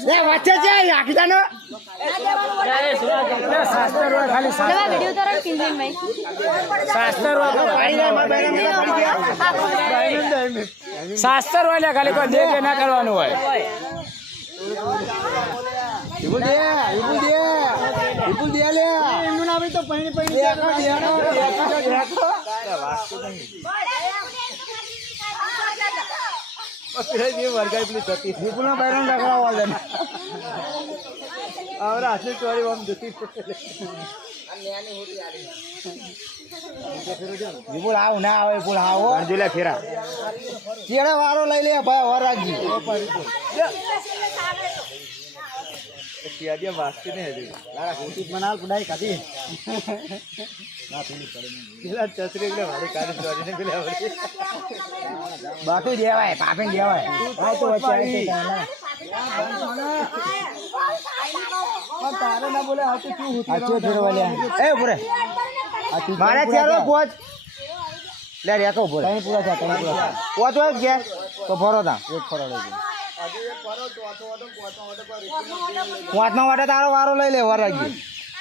છે. આખી જાનો નવા વીડિયો કિંજન ભાઈ. ને ખાલી કોઈ દેખ ના કરવાનું હોય. વિપુલ દે વિપુલ દે વિપુલ દે લે. એમનું નામ તો પૈણી પૈણી દેખો દેખો દેખો વિપુલના બૈરામ રાખવા વાળે હવે હાથની ચોરી આમ જતી વિપુલ આવ ના આવે વિપુલ આવો અંજુલે ફેરા ચેડા વારો લઈ લે ભાઈ વરાજી બનાલ પુડાઈ કાઢી બાટુ દેવાય પાપે દેવાય. આ તો વચ્ચે તારે. ના બોલે આ તો શું હતું ફેરવા લે. એ પૂરે મારે ચાલો કોચ લે રેકો બોલ કઈ પૂરા થા કઈ પૂરા થા કોચ હોય ગયા તો ફરો તા. એક ફરો લઈ પાંચમા વાટે તારો વારો લઈ લે વરાગી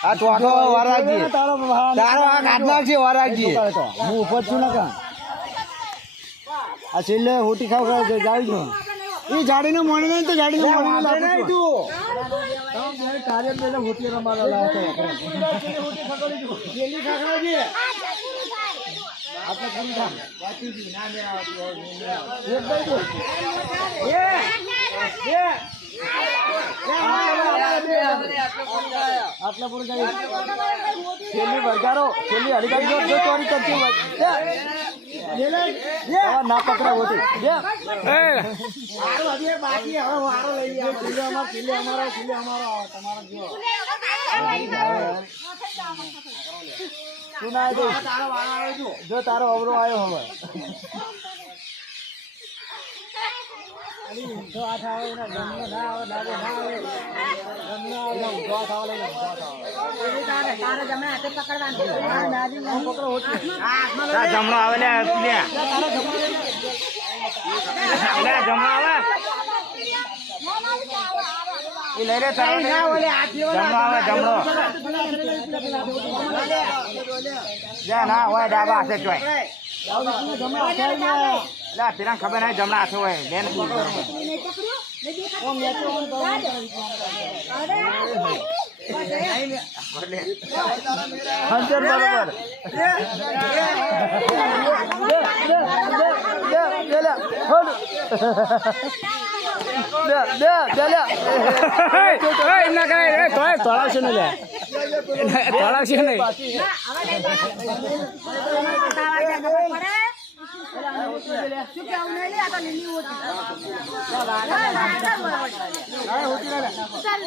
આ ચોથો વરાગી તારો તારો આ કાઢ નાખશે વરાગી હું ઉપર છું ને કા? આ છેલ્લે હોટી ખાવ ખાવ જાવી જો એ જાડીને મોડી નહીં તો જાડીને મોણે લાગુ તું. કાર્ય પેલે હોટી રમાડો લાવતો પેલી ખાખરાજી આપણે કરી કામ વાતી ના મે આવતી એક બાઈ દો એ એ આટલા પૂરું જાય છેલ્લી વરગારો છેલ્લી હરિકારી જો જો ચોરી કરતી હોય. ના પકડા હોતી બાકી હવે વારો લઈ લે છેલ્લે અમાર છેલ્લે અમારો છેલ્લે અમારો તમારો જો તું ના જો તારો વારો આવ્યો? જો જો તારો અવરો આવ્યો હવે. ઊંધો હાથ આવે ને ગમે ના આવે ડાબો ના આવે ગમે આવે. હાથ આવે ને જમણે જમણો આવે. જમણો એ લઈ લે તારો જમણો આવે જમણો જ્યાં ના હોય ડાબા હશે ચોય. જમણે હાથે આવી ગયા લે પેલા ખબર નહીં જમણા હાથે હોય લેન હંસર બરોબર તળાવશે ને તળાવશે નહીં શું કેવું નહીં લે આ તો લીલી હોતી ચાલ.